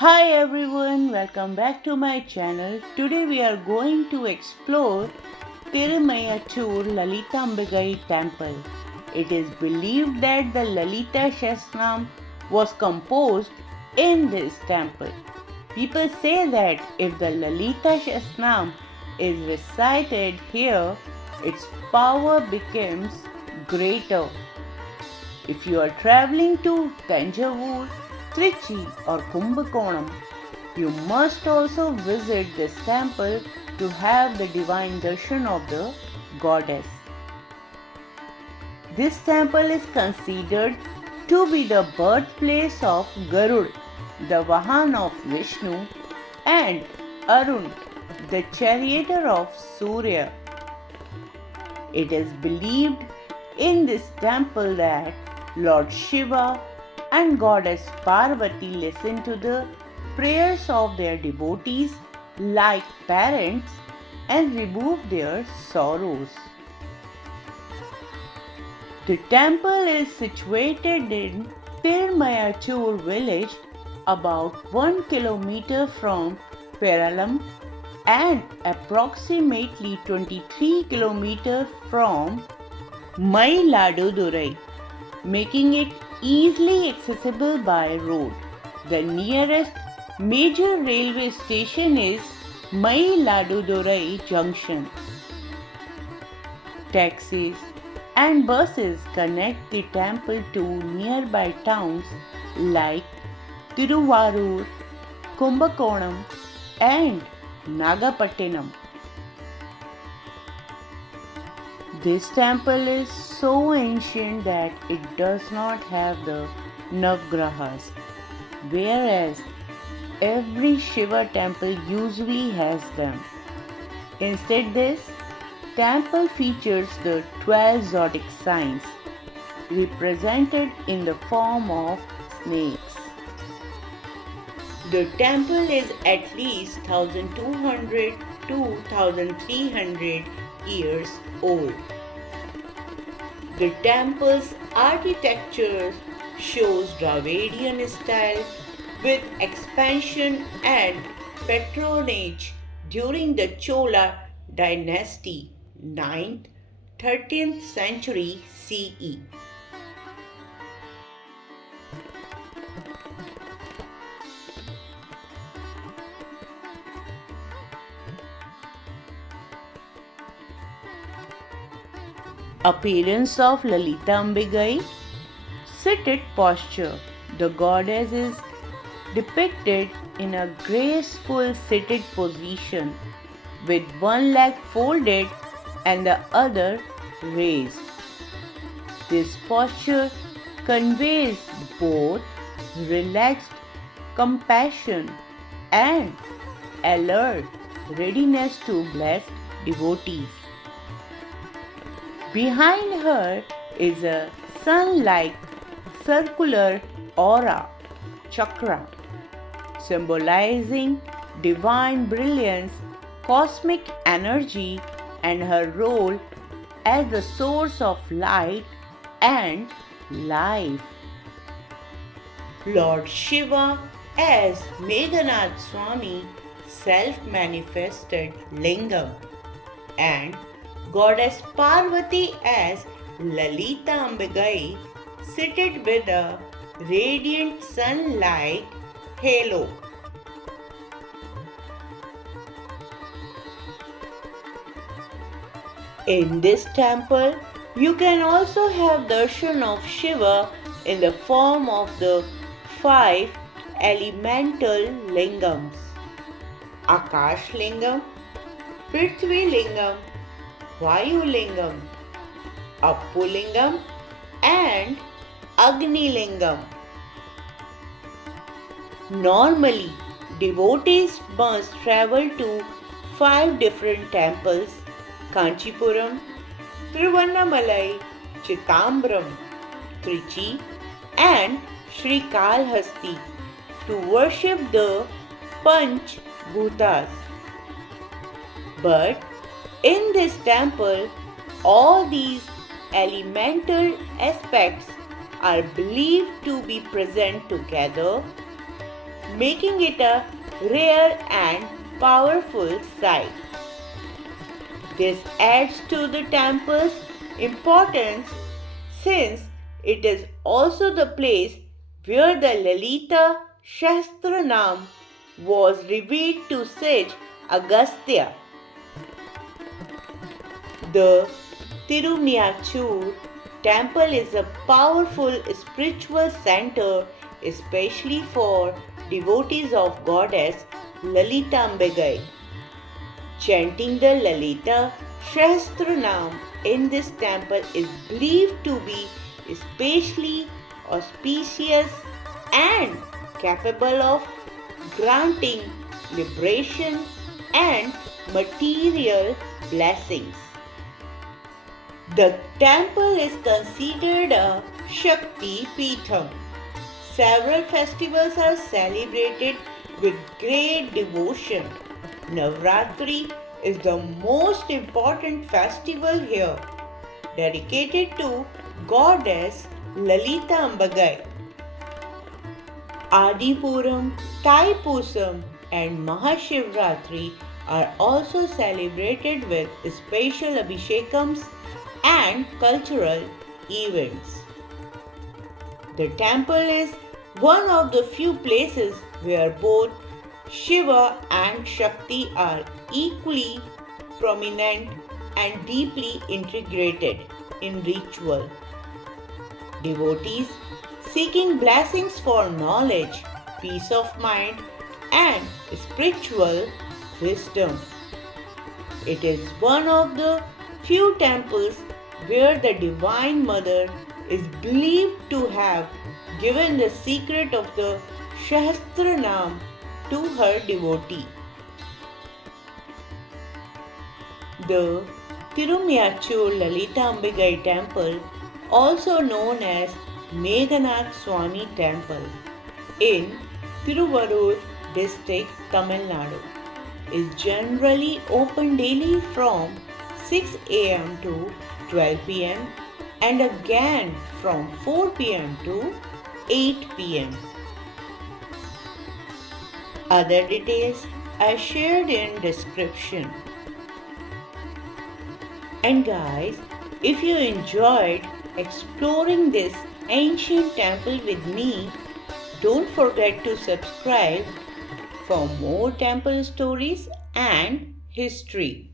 Hi everyone, welcome back to my channel. Today we are going to explore Tirumayachur Lalitambigai temple. It is believed that the Lalita Shasnam was composed in this temple. People say that if the Lalita Shasnam is recited here, its power becomes greater. If you are traveling to Tanjavur, Trichy or Kumbakonam, you must also visit this temple to have the divine darshan of the goddess. This temple is considered to be the birthplace of Garud, the Vahan of Vishnu, and Arun, the charioteer of Surya. It is believed in this temple that Lord Shiva and Goddess Parvati listen to the prayers of their devotees like parents and remove their sorrows. The temple is situated in Tirmayachur village about 1 kilometer from Peralam and approximately 23 kilometers from Mayiladurai, making it easily accessible by road. The nearest major railway station is Mayiladurai Junction. Taxis and buses connect the temple to nearby towns like Tiruvarur, Kumbakonam and Nagapattinam. This temple is so ancient that it does not have the Navgrahas, whereas every Shiva temple usually has them. Instead, this temple features the 12 zodiac signs, represented in the form of snakes. The temple is at least 1200 to 1300 years old. The temple's architecture shows Dravidian style with expansion and patronage during the Chola dynasty 9th 13th century CE. Appearance of Lalita Ambigai. Seated posture. The goddess is depicted in a graceful seated position with one leg folded and the other raised. This posture conveys both relaxed compassion and alert readiness to bless devotees. Behind her is a sun-like circular aura, chakra, symbolizing divine brilliance, cosmic energy, and her role as the source of light and life. Lord Shiva as Meghanath Swami, self-manifested lingam, and Goddess Parvati as Lalita Ambigai, seated with a radiant sun-like halo. In this temple, you can also have darshan of Shiva in the form of the 5 elemental lingams: Akash Lingam, Prithvi Lingam, Vayu Lingam, Appu Lingam, and Agni Lingam. Normally, devotees must travel to 5 different temples: Kanchipuram, Tiruvannamalai, Chitambram, Trichy, and Srikalhasti to worship the Panch Bhutas. But in this temple, all these elemental aspects are believed to be present together, making it a rare and powerful sight. This adds to the temple's importance since it is also the place where the Lalita Shastranam was revealed to sage Agastya. The Tirumiyachur temple is a powerful spiritual center, especially for devotees of goddess Lalita Ambigai. Chanting the Lalita Shastranam in this temple is believed to be especially auspicious and capable of granting liberation and material blessings. The temple is considered a Shakti Peetham. Several festivals are celebrated with great devotion. Navratri is the most important festival here, dedicated to goddess Lalita Ambigai. Adipuram, Taipusam and Mahashivratri are also celebrated with special abhishekams and cultural events. The temple is one of the few places where both Shiva and Shakti are equally prominent and deeply integrated in ritual. Devotees seeking blessings for knowledge, peace of mind, and spiritual wisdom. It is one of the few temples where the Divine Mother is believed to have given the secret of the Shastranam to her devotee. The Tirumiyachur Lalita Ambigai temple, also known as Meghanath Swami temple in Tiruvarur district, Tamil Nadu, is generally open daily from 6 a.m. to 12 p.m. and again from 4 p.m. to 8 p.m. Other details are shared in description. And guys, if you enjoyed exploring this ancient temple with me, don't forget to subscribe for more temple stories and history.